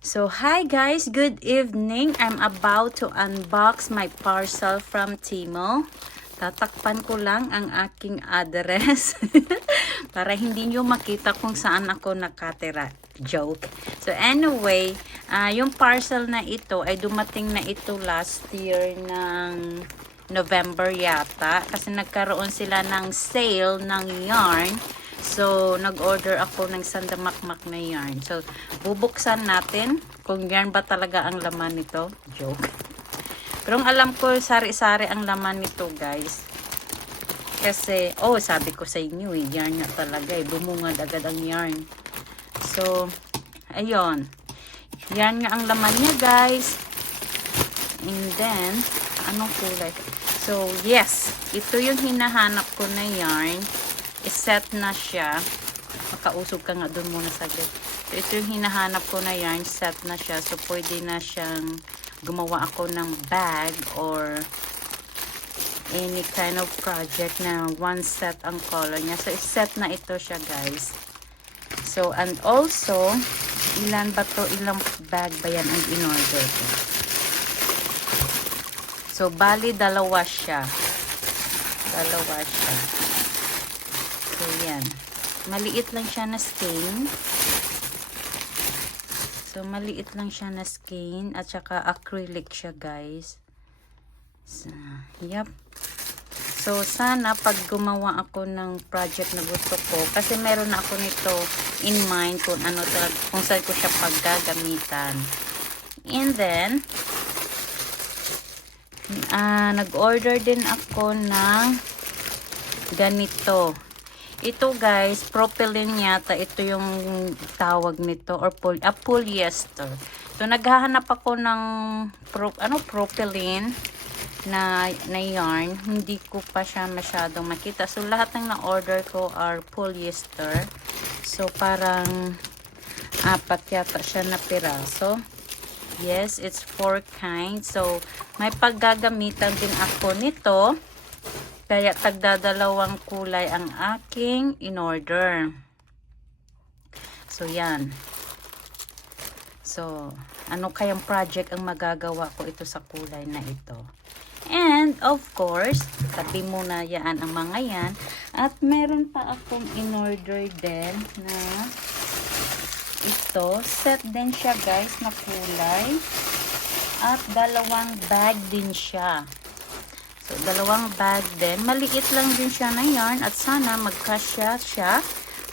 So, hi guys! Good evening! I'm about to unbox my parcel from Timo. Tatakpan ko lang ang aking address para hindi nyo makita kung saan ako nakatira. Joke. So anyway, ah, yung parcel na ito ay dumating na ito last year ng November yata kasi nagkaroon sila ng sale ng yarn. So, nag-order ako ng sandamakmak na yarn. So, bubuksan natin kung yarn ba talaga ang laman nito. Joke. Pero alam ko, sari-sari ang laman nito, guys. Kasi, oh, sabi ko sa inyo, eh, yarn nga talaga, eh. Bumungad agad ang yarn. So, ayun. Yarn nga ang laman niya, guys. And then, anong kulay? So, yes. Ito yung hinahanap ko na yarn. Iset na siya. Makausog ka nga doon muna saglit. So, ito yung hinahanap ko na yarn. Set na siya. So, pwede na siyang gumawa ako ng bag or any kind of project na one set ang color niya. So, set na ito siya, guys. So, and also, ilan ba to? Ilang bag ba yan ang in-order ko? So, bali, dalawa siya. Dalawa siya. Maliit lang siya na skein. So, maliit lang siya na skein. At saka acrylic siya, guys. So, yep. So, sana pag gumawa ako ng project na gusto ko, kasi meron na ako nito in mind kung ano talaga, kung saan ko siya paggagamitan. And then, ah nag-order din ako ng ganito. Ito guys, propylene yata. Ito yung tawag nito or poly, ah, polyester. So naghahanap ako ng pro, ano propylene na na yarn. Hindi ko pa siya masyadong makita. So lahat ng na-order ko are polyester. So parang apat yata siya na piraso. Yes, it's four kinds. So, may paggagamitan din ako nito. Kaya tagdadalawang kulay ang aking in-order. So, yan. So, ano kayang project ang magagawa ko ito sa kulay na ito. And, of course, tabi muna yan ang mga yan. At meron pa akong in-order din na ito. Set din siya guys na kulay. At dalawang bag din siya. So, dalawang bag din. Maliit lang din siya na yarn. At sana magkasya siya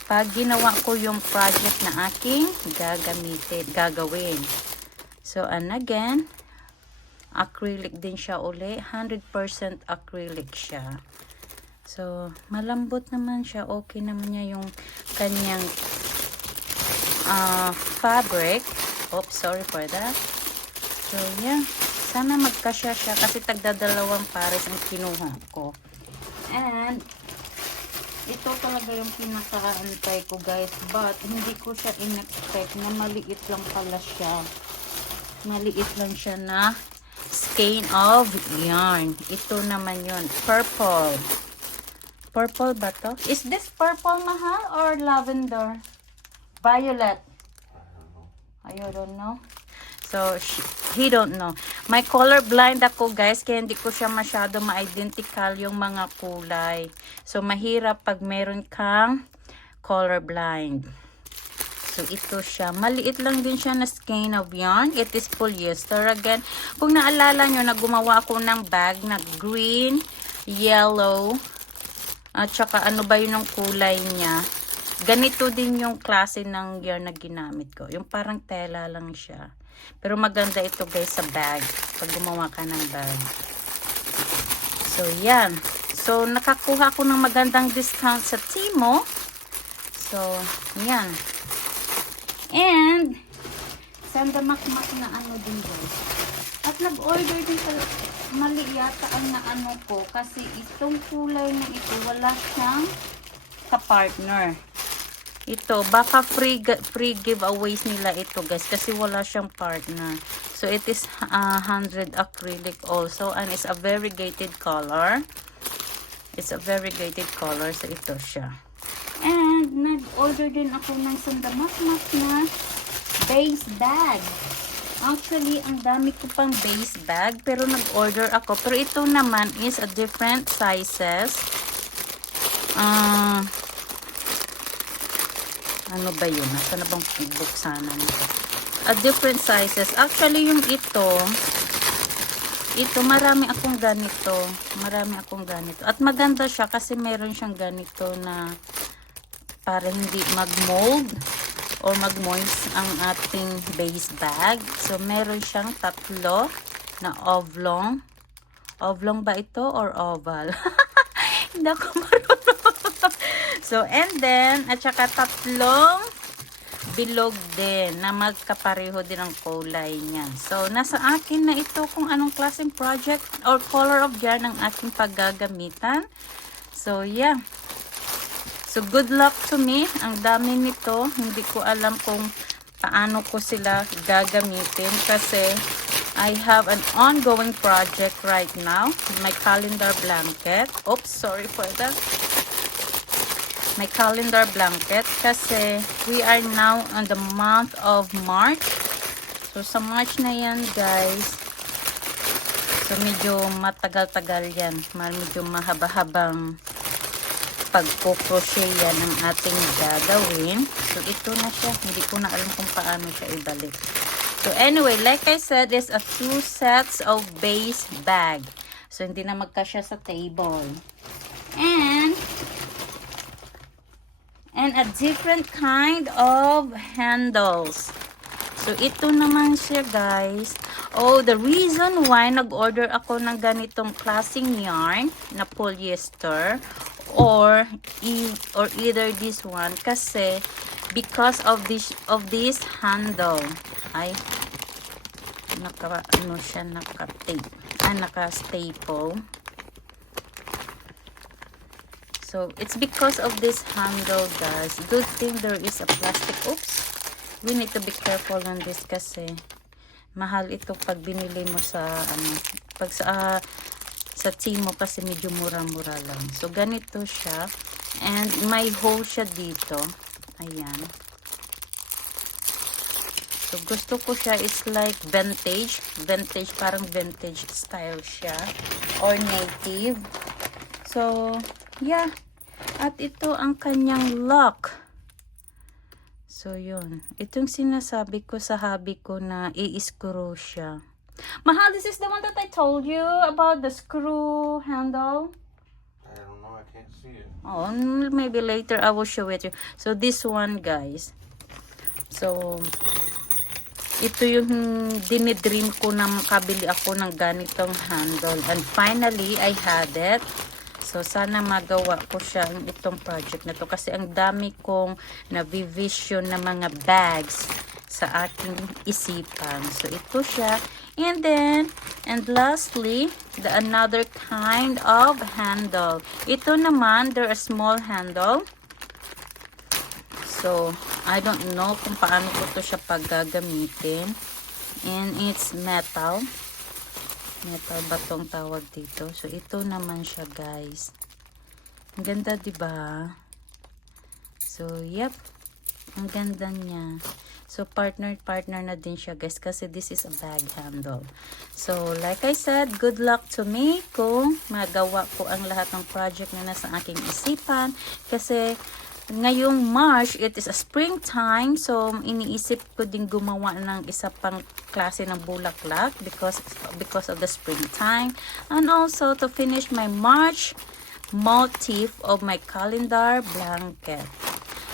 pag ginawa ko yung project na aking gagamitin, gagawin. So, and again, acrylic din siya uli. 100% acrylic siya. So, malambot naman siya. Okay naman niya yung kanyang uh, fabric. Oops, sorry for that. So, yeah. Sana magkasya siya kasi tagdadalawang pares ang kinuha ko. And, ito talaga yung pinakaantay ko guys. But, hindi ko siya in-expect na maliit lang pala siya. Maliit lang siya na skein of yarn. Ito naman yun. Purple. Purple ba to? Is this purple mahal or lavender? Violet. I don't know. So, he don't know. May color blind ako, guys. Kaya hindi ko siya masyado ma-identical yung mga kulay. So, mahirap pag meron kang color blind. So, ito siya. Maliit lang din siya na skein of yarn. It is polyester again. Kung naalala nyo, na gumawa ako ng bag na green, yellow, at saka ano ba yun ang kulay niya. Ganito din yung klase ng yarn na ginamit ko. Yung parang tela lang siya. Pero maganda ito guys sa bag. Pag gumawa ka ng bag. So, yan. So, nakakuha ko ng magandang discount sa Timo. So, yan. And, sandamakmak na ano din guys. At nag-order din sa mali yata ang naano ko kasi itong kulay na ito wala siyang ka-partner. Ito, baka free free giveaways nila ito guys kasi wala siyang partner. So it is uh, 100 acrylic also and it's a variegated color. It's a variegated color so ito siya. And nag-order din ako ng sandamakmak na base bag. Actually, ang dami ko pang base bag, pero nag-order ako. Pero ito naman is a different sizes. Ah, ano ba yun? Nasa na bang buksanan nito? A different sizes. Actually, yung ito, ito, marami akong ganito. Marami akong ganito. At maganda siya kasi meron siyang ganito na para hindi mag-mold or mag-moist ang ating base bag. So, meron siyang tatlo na oblong. Oblong ba ito or oval? hindi ako marunong. So, and then, at saka tatlong bilog din na magkapareho din ang kulay niya. So, nasa akin na ito kung anong klaseng project or color of yarn ang aking paggagamitan. So, yeah. So, good luck to me. Ang dami nito. Hindi ko alam kung paano ko sila gagamitin kasi I have an ongoing project right now. My calendar blanket. Oops, sorry for that my calendar blanket kasi we are now on the month of March. So, sa March na yan, guys. So, medyo matagal-tagal yan. Medyo mahaba-habang pagpo-crochet yan ang ating gagawin. So, ito na siya. Hindi ko na alam kung paano siya ibalik. So, anyway, like I said, is a two sets of base bag. So, hindi na magkasya sa table. And, and a different kind of handles. So, ito naman siya, guys. Oh, the reason why nag-order ako ng ganitong klaseng yarn na polyester or e or either this one kasi because of this of this handle ay naka ano siya naka tape ah naka staple So, it's because of this handle, guys. Good thing there is a plastic. Oops. We need to be careful on this kasi mahal ito pag binili mo sa, ano, pag sa, ah, sa Timo kasi medyo mura-mura lang. So, ganito siya. And may hole siya dito. Ayan. So, gusto ko siya is like vintage. Vintage, parang vintage style siya. Or native. So, yeah. At ito ang kanyang lock. So, yun. Itong sinasabi ko sa hubby ko na i-screw siya. Mahal, this is the one that I told you about the screw handle. I don't know. I can't see it. Oh, maybe later I will show it to you. So, this one, guys. So, ito yung dinidream ko na makabili ako ng ganitong handle. And finally, I had it. So, sana magawa ko siya ang itong project na to. Kasi ang dami kong na-vision na mga bags sa aking isipan. So, ito siya. And then, and lastly, the another kind of handle. Ito naman, there a small handle. So, I don't know kung paano ko to siya paggagamitin. And it's metal. Metal ba tong tawag dito? So, ito naman siya, guys. Ang ganda, ba? So, yep. Ang ganda niya. So, partner-partner na din siya, guys. Kasi this is a bag handle. So, like I said, good luck to me kung magawa ko ang lahat ng project na nasa aking isipan. Kasi, ngayong March, it is a springtime. So, iniisip ko din gumawa ng isa pang klase ng bulaklak because, because of the springtime. And also, to finish my March motif of my calendar blanket.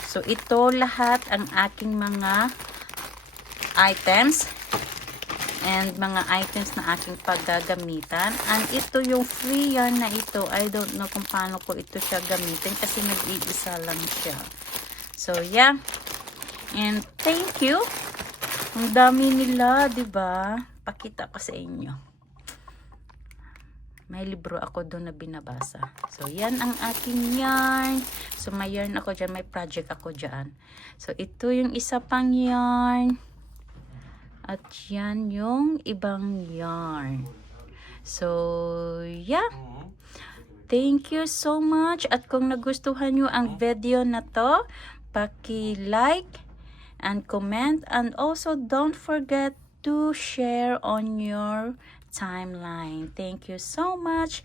So, ito lahat ang aking mga items and mga items na aking paggagamitan. And ito yung free yarn na ito. I don't know kung paano ko ito siya gamitin kasi nag-iisa lang siya. So, yeah. And thank you. Ang dami nila, 'di ba? Pakita ko sa inyo. May libro ako doon na binabasa. So, yan ang aking yarn. So, may yarn ako dyan. May project ako dyan. So, ito yung isa pang yarn. At yan yung ibang yarn. So, yeah. Thank you so much. At kung nagustuhan nyo ang video na to, paki-like and comment and also don't forget to share on your timeline. Thank you so much.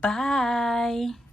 Bye.